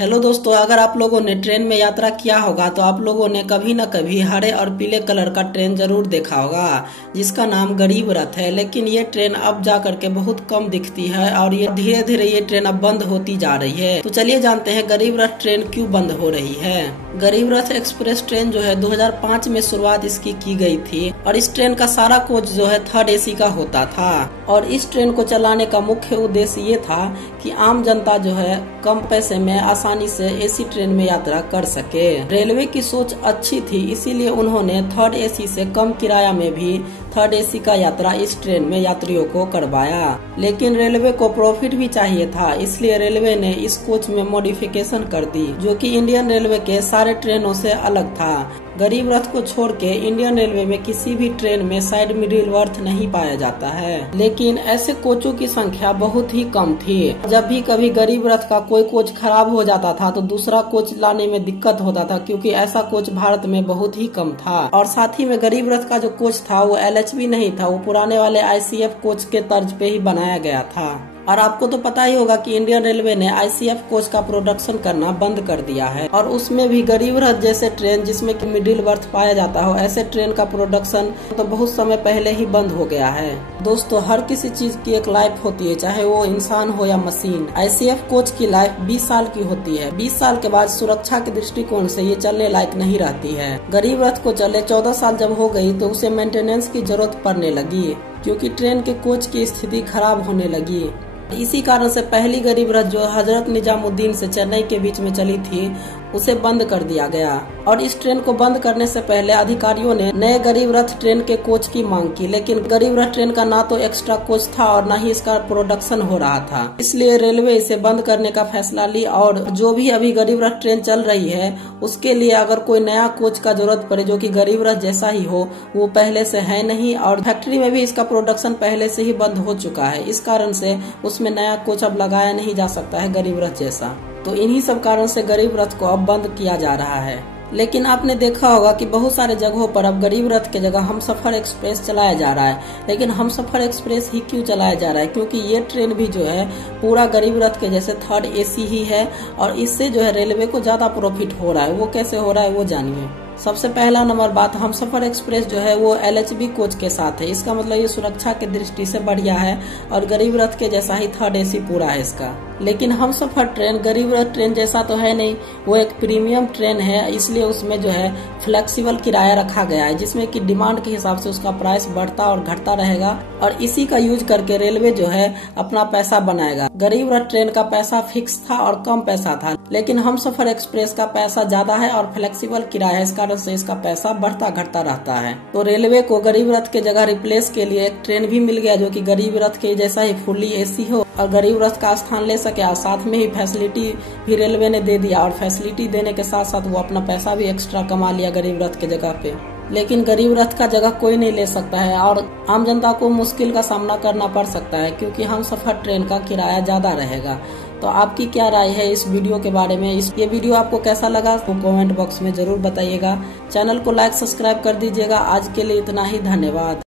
Hello दोस्तों, अगर आप लोगों ने ट्रेन में यात्रा किया होगा तो आप लोगों ने कभी न कभी हरे और पीले कलर का ट्रेन जरूर देखा होगा, जिसका नाम गरीब रथ है। लेकिन ये ट्रेन अब जा करके बहुत कम दिखती है और ये धीरे धीरे ये ट्रेन अब बंद होती जा रही है। तो चलिए जानते हैं गरीब रथ ट्रेन क्यों बंद हो रही है। गरीब रथ एक्सप्रेस ट्रेन जो है 2005 में शुरुआत इसकी की गई थी और इस ट्रेन का सारा कोच जो है थर्ड एसी का होता था। और इस ट्रेन को चलाने का मुख्य उद्देश्य ये था कि आम जनता जो है कम पैसे में आसानी से एसी ट्रेन में यात्रा कर सके। रेलवे की सोच अच्छी थी, इसीलिए उन्होंने थर्ड एसी से कम किराया में भी थर्ड एसी का यात्रा इस ट्रेन में यात्रियों को करवाया। लेकिन रेलवे को प्रॉफिट भी चाहिए था, इसलिए रेलवे ने इस कोच में मॉडिफिकेशन कर दी, जो कि इंडियन रेलवे के सारे ट्रेनों से अलग था। गरीब रथ को छोड़ के इंडियन रेलवे में किसी भी ट्रेन में साइड मिडिल बर्थ नहीं पाया जाता है। लेकिन ऐसे कोचों की संख्या बहुत ही कम थी। जब भी कभी गरीब रथ का कोई कोच खराब हो जाता था तो दूसरा कोच लाने में दिक्कत होता था, क्योंकि ऐसा कोच भारत में बहुत ही कम था। और साथ ही में गरीब रथ का जो कोच था वो LHB नहीं था, वो पुराने वाले ICF कोच के तर्ज पे ही बनाया गया था। और आपको तो पता ही होगा कि इंडियन रेलवे ने ICF कोच का प्रोडक्शन करना बंद कर दिया है और उसमें भी गरीब रथ जैसे ट्रेन जिसमें कि मिडिल बर्थ पाया जाता हो, ऐसे ट्रेन का प्रोडक्शन तो बहुत समय पहले ही बंद हो गया है। दोस्तों, हर किसी चीज की एक लाइफ होती है, चाहे वो इंसान हो या मशीन। ICF कोच की लाइफ 20 साल की होती है। 20 साल के बाद सुरक्षा के दृष्टिकोण से ये चलने लायक नहीं रहती है। गरीब रथ को चले 14 साल जब हो गई तो उसे मेंटेनेंस की जरूरत पड़ने लगी, क्योंकि ट्रेन के कोच की स्थिति खराब होने लगी। इसी कारण से पहली गरीब रथ जो हजरत निजामुद्दीन से चेन्नई के बीच में चली थी उसे बंद कर दिया गया। और इस ट्रेन को बंद करने से पहले अधिकारियों ने नए गरीब रथ ट्रेन के कोच की मांग की, लेकिन गरीब रथ ट्रेन का ना तो एक्स्ट्रा कोच था और ना ही इसका प्रोडक्शन हो रहा था। इसलिए रेलवे इसे बंद करने का फैसला ली और जो भी अभी गरीब रथ ट्रेन चल रही है उसके लिए अगर कोई नया कोच का जरूरत पड़े जो कि गरीब रथ जैसा ही हो, वो पहले से है नहीं। और फैक्ट्री में भी इसका प्रोडक्शन पहले से ही बंद हो चुका है, इस कारण से उसमें नया कोच अब लगाया नहीं जा सकता है गरीब रथ जैसा। तो इन्हीं सब कारण से गरीब रथ को अब बंद किया जा रहा है। लेकिन आपने देखा होगा कि बहुत सारे जगहों पर अब गरीब रथ के जगह हमसफर एक्सप्रेस चलाया जा रहा है। लेकिन हमसफर एक्सप्रेस ही क्यों चलाया जा रहा है? क्योंकि ये ट्रेन भी जो है पूरा गरीब रथ के जैसे थर्ड एसी ही है और इससे जो है रेलवे को ज्यादा प्रॉफिट हो रहा है। वो कैसे हो रहा है वो जानिए। सबसे पहला नंबर बात, हमसफर एक्सप्रेस जो है वो LHB कोच के साथ है। इसका मतलब ये सुरक्षा की दृष्टि से बढ़िया है और गरीब रथ के जैसा ही थर्ड एसी पूरा है इसका। लेकिन हमसफर ट्रेन गरीब रथ ट्रेन जैसा तो है नहीं, वो एक प्रीमियम ट्रेन है, इसलिए उसमें जो है फ्लेक्सिबल किराया रखा गया है, जिसमें कि डिमांड के हिसाब से उसका प्राइस बढ़ता और घटता रहेगा और इसी का यूज करके रेलवे जो है अपना पैसा बनाएगा। गरीब रथ ट्रेन का पैसा फिक्स था और कम पैसा था, लेकिन हमसफर एक्सप्रेस का पैसा ज्यादा है और फ्लेक्सिबल किराया है, इस कारण से इसका पैसा बढ़ता घटता रहता है। तो रेलवे को गरीब रथ के जगह रिप्लेस के लिए एक ट्रेन भी मिल गया जो कि गरीब रथ के जैसा ही फुल्ली एसी हो और गरीब रथ का स्थान ले सके और साथ में ही फैसिलिटी भी रेलवे ने दे दिया और फैसिलिटी देने के साथ साथ वो अपना पैसा भी एक्स्ट्रा कमा लिया गरीब रथ के जगह पे। लेकिन गरीब रथ का जगह कोई नहीं ले सकता है और आम जनता को मुश्किल का सामना करना पड़ सकता है, क्योंकि हमसफर ट्रेन का किराया ज्यादा रहेगा। तो आपकी क्या राय है इस वीडियो के बारे में? ये वीडियो आपको कैसा लगा तो कमेंट बॉक्स में जरूर बताइएगा। चैनल को लाइक सब्सक्राइब कर दीजिएगा। आज के लिए इतना ही, धन्यवाद।